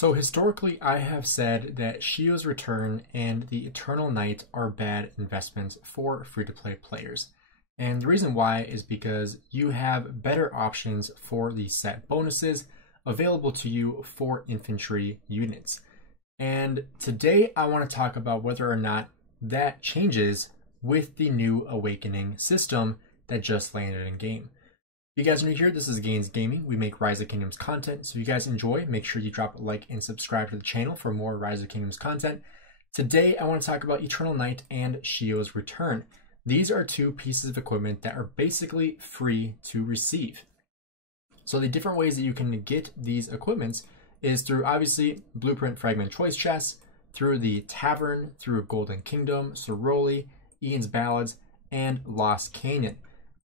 So historically, I have said that Shios Return and the Eternal Night are bad investments for free-to-play players. And the reason why is because you have better options for the set bonuses available to you for infantry units. And today I want to talk about whether or not that changes with the new Awakening system that just landed in game. If you guys are new here, this is Gainz Gaming. We make Rise of Kingdoms content. So if you guys enjoy, make sure you drop a like and subscribe to the channel for more Rise of Kingdoms content. Today, I want to talk about Eternal Night and Shios Return. These are two pieces of equipment that are basically free to receive. So the different ways that you can get these equipments is through obviously Blueprint Fragment Choice Chests, through the Tavern, through Golden Kingdom, Soroli, Ian's Ballads, and Lost Canyon.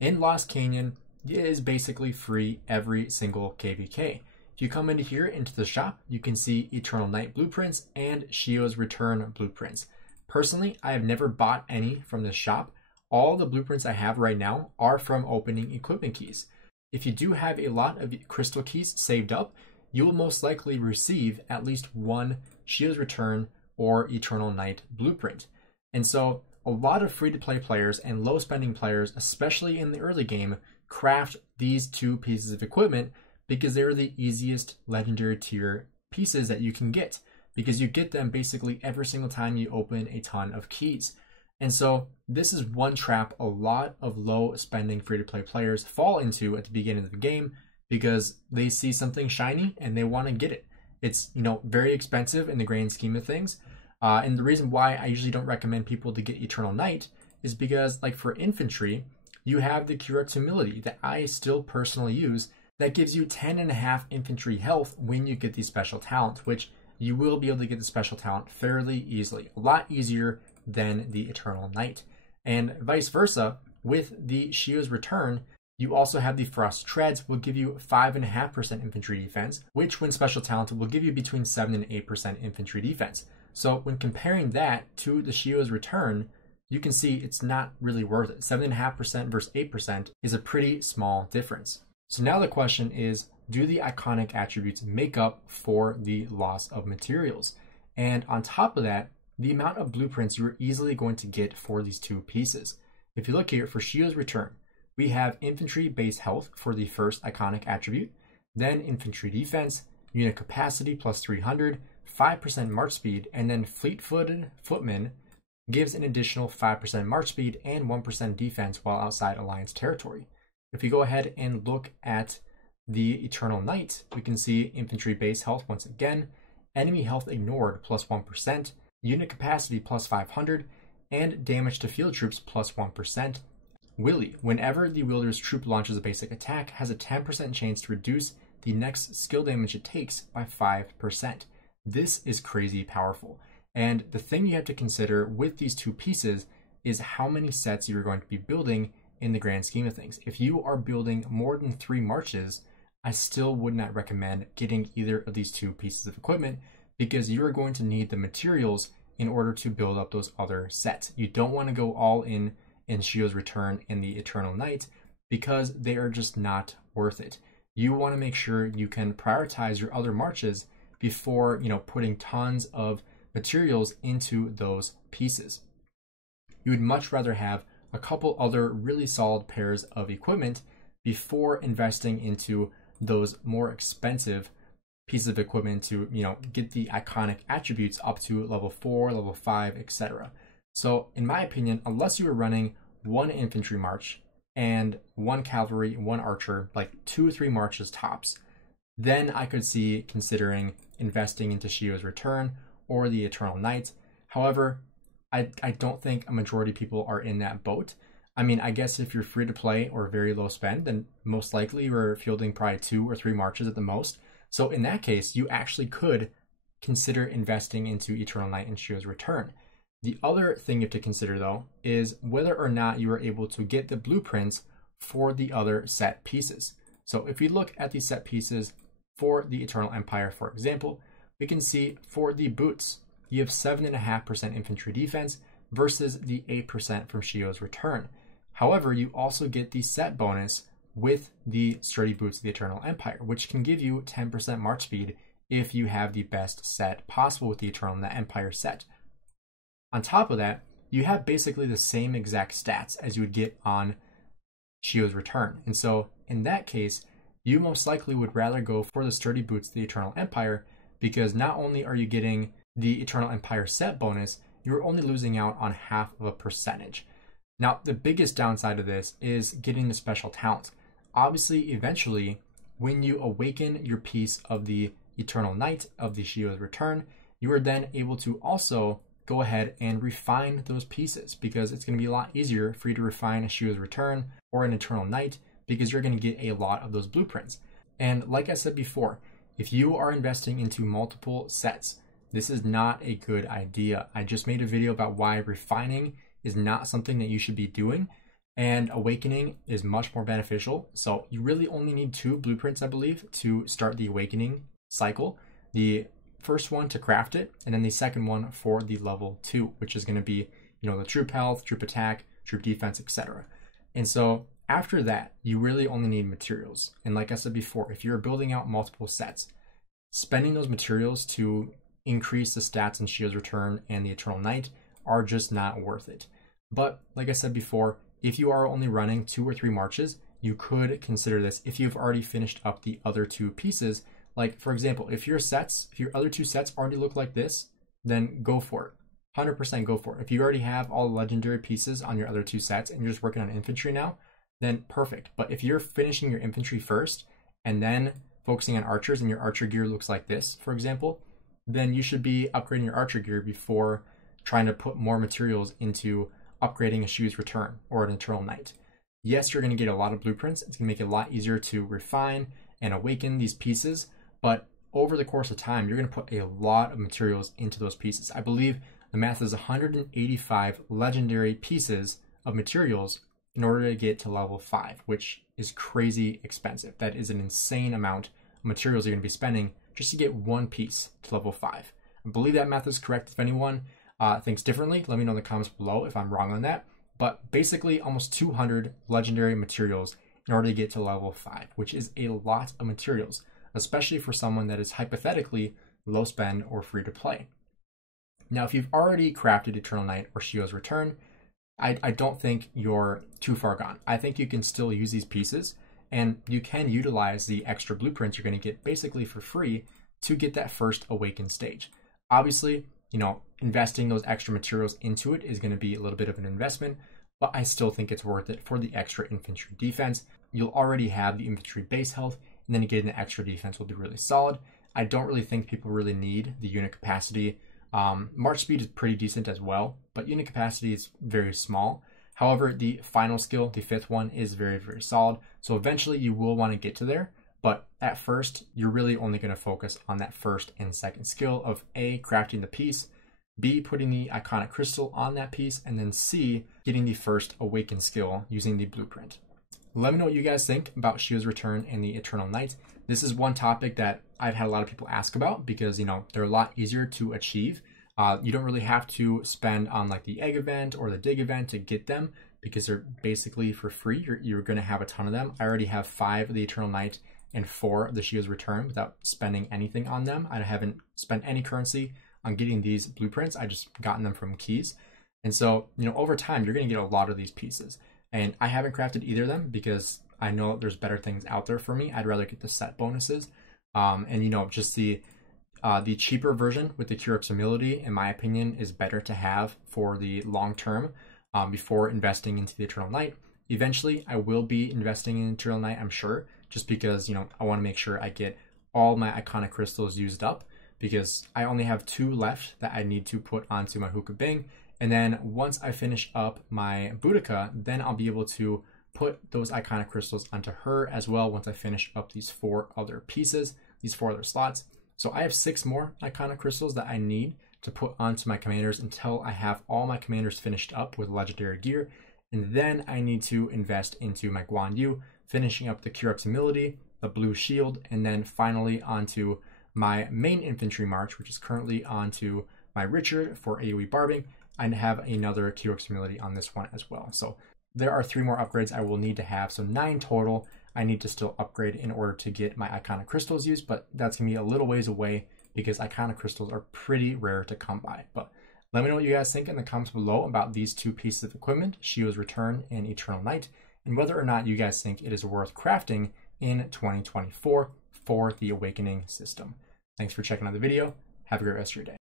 In Lost Canyon, it is basically free every single KVK. If you come into here into the shop, you can see Eternal Night blueprints and Shios Return blueprints. Personally, I have never bought any from this shop. All the blueprints I have right now are from opening equipment keys. If you do have a lot of crystal keys saved up, you will most likely receive at least one Shios Return or Eternal Night blueprint. And so a lot of free-to-play players and low-spending players, especially in the early game, craft these two pieces of equipment because they're the easiest legendary tier pieces that you can get, because you get them basically every single time you open a ton of keys. And so this is one trap a lot of low spending free-to-play players fall into at the beginning of the game, because they see something shiny and they want to get it. It's, very expensive in the grand scheme of things. And the reason why I usually don't recommend people to get Eternal Night is because, like for infantry, you have the Curate's Humility that I still personally use that gives you 10.5 infantry health when you get these special talents, which you will be able to get the special talent fairly easily, a lot easier than the Eternal Night. And vice versa, with the Shios Return, you also have the Frost Treads will give you 5.5% infantry defense, which when special talented will give you between 7 and 8% infantry defense. So when comparing that to the Shios Return, you can see it's not really worth it. 7.5% versus 8% is a pretty small difference. So now the question is, do the iconic attributes make up for the loss of materials? And on top of that, the amount of blueprints you're easily going to get for these two pieces. If you look here for Shios Return, we have infantry base health for the first iconic attribute, then infantry defense, unit capacity plus 300, 5% march speed, and then fleet-footed footman gives an additional 5% march speed and 1% defense while outside Alliance territory. If you go ahead and look at the Eternal Night, we can see infantry base health once again, enemy health ignored plus 1%, unit capacity plus 500, and damage to field troops plus 1%. Willy, whenever the wielder's troop launches a basic attack, has a 10% chance to reduce the next skill damage it takes by 5%. This is crazy powerful. And the thing you have to consider with these two pieces is how many sets you're going to be building in the grand scheme of things. If you are building more than 3 marches, I still would not recommend getting either of these two pieces of equipment, because you are going to need the materials in order to build up those other sets. You don't want to go all in Shios Return and the Eternal Night because they are just not worth it. You want to make sure you can prioritize your other marches before, putting tons of materials into those pieces. You would much rather have a couple other really solid pairs of equipment before investing into those more expensive pieces of equipment to, get the iconic attributes up to level 4, level 5, etc. So in my opinion, unless you were running 1 infantry march and 1 cavalry, 1 archer, like 2 or 3 marches tops, then I could see considering investing into Shios Return or the Eternal Night. However, I don't think a majority of people are in that boat. I mean, I guess if you're free to play or very low spend, then most likely you're fielding probably 2 or 3 marches at the most. So in that case, you actually could consider investing into Eternal Night and Shios Return. The other thing you have to consider though is whether or not you are able to get the blueprints for the other set pieces. So if we look at the set pieces for the Eternal Empire, for example, we can see for the boots, you have 7.5% infantry defense versus the 8% from Shios Return. However, you also get the set bonus with the sturdy boots of the Eternal Empire, which can give you 10% march speed if you have the best set possible with the Eternal Empire set. On top of that, you have basically the same exact stats as you would get on Shios Return. And so in that case, you most likely would rather go for the sturdy boots, the Eternal Empire, because not only are you getting the Eternal Empire set bonus, you're only losing out on half of a percentage. Now, the biggest downside of this is getting the special talent. Obviously, eventually, when you awaken your piece of the Eternal Knight of the Shios Return, you are then able to also go ahead and refine those pieces, because it's going to be a lot easier for you to refine a Shios Return or an Eternal Knight, because you're going to get a lot of those blueprints. And like I said before, if you are investing into multiple sets, this is not a good idea. I just made a video about why refining is not something that you should be doing, and awakening is much more beneficial. So you really only need 2 blueprints, I believe, to start the awakening cycle. The first one to craft it, and then the second one for the level 2, which is going to be, the troop health, troop attack, troop defense, etc. And so after that, you really only need materials. And like I said before, if you're building out multiple sets, spending those materials to increase the stats in Shios Return and the Eternal Knight are just not worth it. But like I said before, if you are only running 2 or 3 marches, you could consider this if you've already finished up the other 2 pieces. Like, for example, if your other 2 sets already look like this, then go for it. 100% go for it. If you already have all the legendary pieces on your other 2 sets and you're just working on infantry now, then perfect. But if you're finishing your infantry first and then focusing on archers and your archer gear looks like this, for example, then you should be upgrading your archer gear before trying to put more materials into upgrading a Shios Return or an Eternal Knight. Yes, you're going to get a lot of blueprints. It's going to make it a lot easier to refine and awaken these pieces, but over the course of time, you're going to put a lot of materials into those pieces. I believe the math is 185 legendary pieces of materials in order to get to level 5, which is crazy expensive. That is an insane amount of materials you're going to be spending just to get 1 piece to level 5. I believe that math is correct. If anyone thinks differently, let me know in the comments below if I'm wrong on that. But basically almost 200 legendary materials in order to get to level 5, which is a lot of materials, especially for someone that is hypothetically low spend or free to play. Now, if you've already crafted Eternal Knight or Shios Return, I don't think you're too far gone. I think you can still use these pieces, and you can utilize the extra blueprints you're going to get basically for free to get that first awakened stage. Obviously, investing those extra materials into it is going to be a little bit of an investment, but I still think it's worth it for the extra infantry defense. You'll already have the infantry base health, and then getting the extra defense will be really solid. I don't really think people really need the unit capacity. March speed is pretty decent as well, but unit capacity is very small. However, the final skill, the 5th one, is very, very solid. So eventually you will want to get to there, but at first, you're really only going to focus on that 1st and 2nd skill of A, crafting the piece, B, putting the iconic crystal on that piece, and then C, getting the first awakened skill using the blueprint. Let me know what you guys think about Shios Return and the Eternal Knight. This is one topic that I've had a lot of people ask about because, they're a lot easier to achieve. You don't really have to spend on like the egg event or the dig event to get them because they're basically for free. You're going to have a ton of them. I already have 5 of the Eternal Knight and 4 of the Shios Return without spending anything on them. I haven't spent any currency on getting these blueprints. I just gotten them from keys. And so, over time, you're going to get a lot of these pieces. And I haven't crafted either of them because I know there's better things out there for me. I'd rather get the set bonuses. And just the cheaper version with the Cure Humility, in my opinion, is better to have for the long term before investing into the Eternal Knight. Eventually, I will be investing in Eternal Knight, I'm sure, just because, I want to make sure I get all my iconic crystals used up because I only have 2 left that I need to put onto my Hookah Bing. And then once I finish up my Boudica, then I'll be able to put those iconic crystals onto her as well once I finish up these 4 other pieces, these 4 other slots. So I have 6 more iconic crystals that I need to put onto my commanders until I have all my commanders finished up with legendary gear. And then I need to invest into my Guan Yu, finishing up the Cure Humility, the blue shield, and then finally onto my main infantry march, which is currently onto my Richard for AoE barbing. I have another Cure Humility on this one as well. So there are 3 more upgrades I will need to have. So 9 total. I need to still upgrade in order to get my iconic crystals used, but that's gonna be a little ways away because iconic crystals are pretty rare to come by. But let me know what you guys think in the comments below about these two pieces of equipment, Shios Return and Eternal Night, and whether or not you guys think it is worth crafting in 2024 for the Awakening system. Thanks for checking out the video. Have a great rest of your day.